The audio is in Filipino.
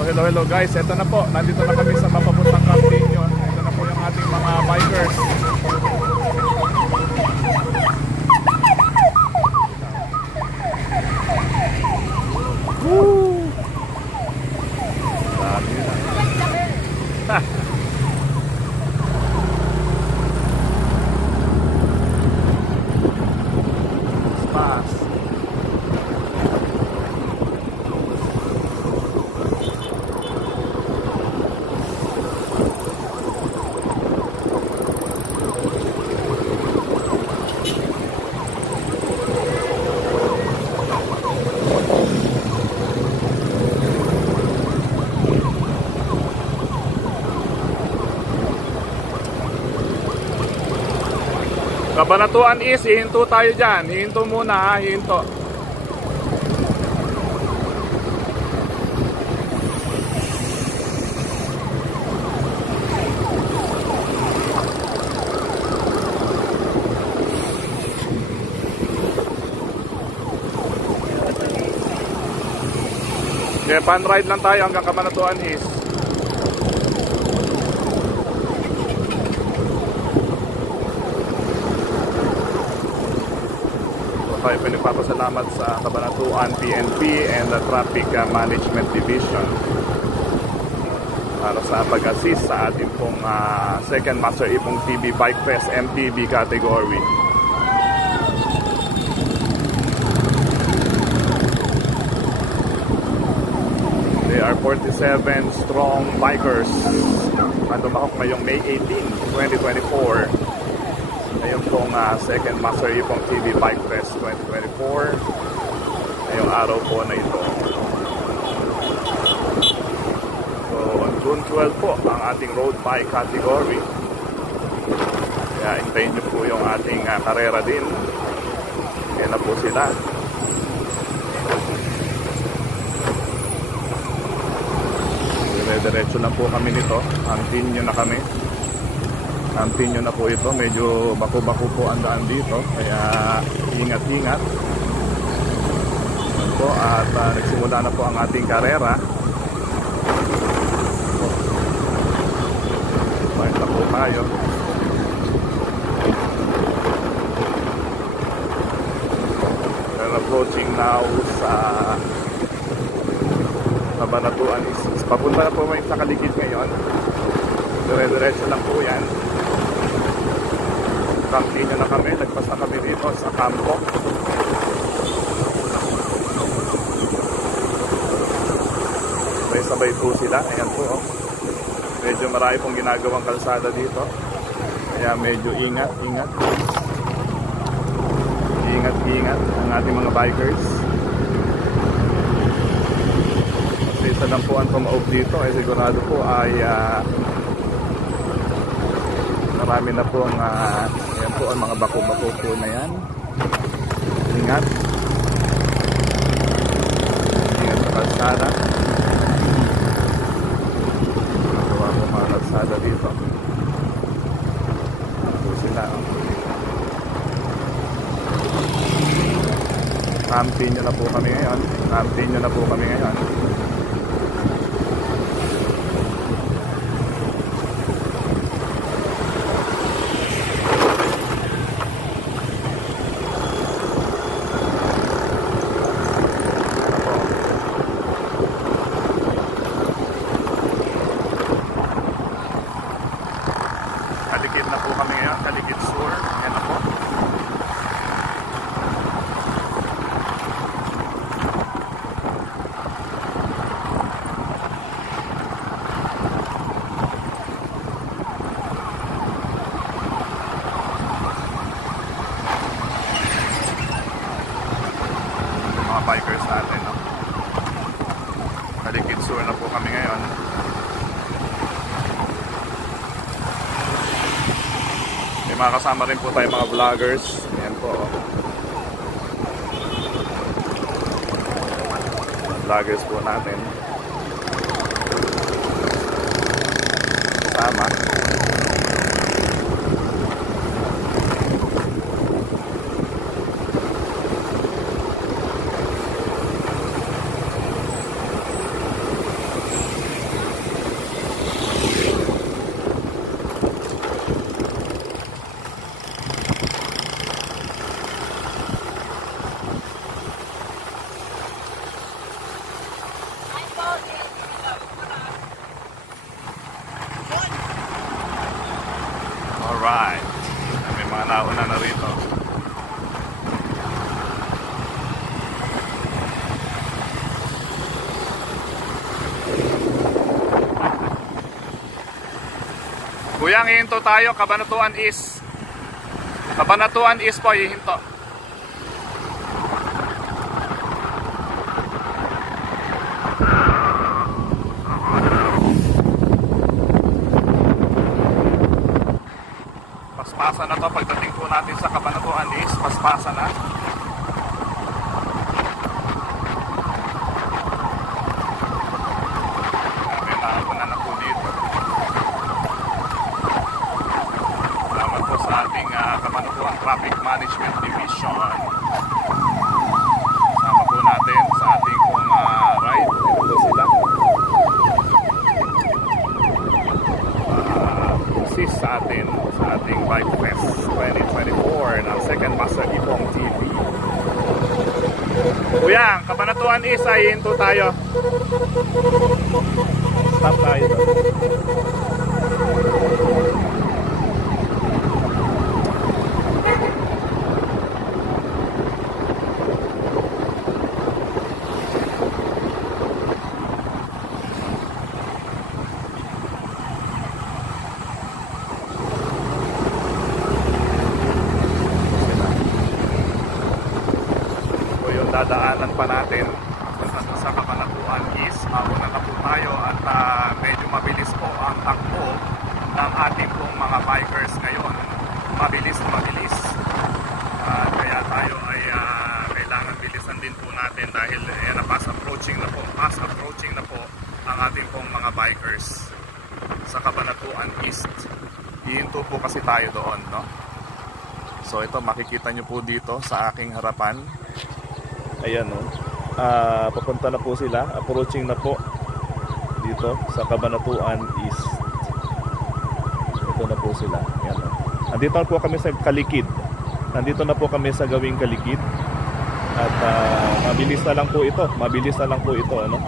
So hello hello guys, eto na po, nandito na kami sa mapapuntang Campiño. Ito na po yung ating mga bikers. Woo! Dami na. Ha! Spas. Kabanatuan is, hihinto tayo dyan. Hihinto muna ha, hihinto. Okay, pan ride lang tayo hanggang Kabanatuan is. Tayo pinagpapasalamat sa Kabanatuan PNP and the Traffic Management Division para sa pag-assist sa ating pong second Master Ipong TV Bike Fest MTB category. They are 47 strong bikers na lumahok ngayong May 18, 2024. Ngayon pong second Master Ipong TV Bike Fest 2024. Ngayong araw po na ito. So, on June 12 po ang ating road bike category. Kaya hintayin nyo po yung ating karera din. Kaya na po sila. Dire-diretso lang po kami nito. Campiño na kami. Campiño na po ito, medyo bako-bako po ang daan dito, kaya ingat-ingat po. At nagsimula na po ang ating karera. Balik na po tayo. We're approaching now sa Kabanatuan is. Papunta na po may sa Kaligid ngayon. Dire-diretso lang po yan. Campiño na kami, nagpas na kami dito sa kampo. Sabay-sabay po sila. Ayan po, oh. Medyo marami pong ginagawang kalsada dito. Kaya medyo ingat ang ating mga bikers. Kasi isa lang po ang tumaob dito, ay sigurado po ay marami na po ang yan po ang mga bako-bako po na yan. Ingat sa kalsada. Nagawa po mga kalsada dito. Ito sila. Campiño na po kami ngayon. Campiño na po kami ngayon. Kaligid na po kami ngayon, Kaligid Sur. Yan na po. Mga bikers natin, no? Kaligid Sur na po kami ngayon. Mga kasama rin po tayo mga vloggers. Ayan po, oh. Vloggers po natin. Kasama. Kuya, hihinto tayo. Cabanatuan East. Cabanatuan East po, hihinto. Paspasan na to. Pagdating po natin sa Cabanatuan East, paspasan na. Traffic Management Division. Sama po natin sa ating pong ride. Ito po sila. Assist sa atin sa ating Bike Fest 2024 ng Second Master Ipong TV. Kuya, Cabanatuan East ay hinto tayo. Stop tayo. Dadaanan pa natin sa Cabanatuan East. Mauna na po tayo at medyo mabilis po ang takbo ng ating pong mga bikers ngayon. Mabilis. Kaya tayo ay kailangan bilisan din po natin dahil fast approaching na po ang ating pong mga bikers sa Cabanatuan East. Hihinto po kasi tayo doon, no? So ito, makikita nyo po dito sa aking harapan. Ayan, no? Papunta na po sila. Approaching na po dito sa Cabanatuan East. Ito na po sila. Ayan, no? Nandito na po kami sa Kalikid. Nandito na po kami sa gawing Kalikid. At mabilis na lang po ito. Ano?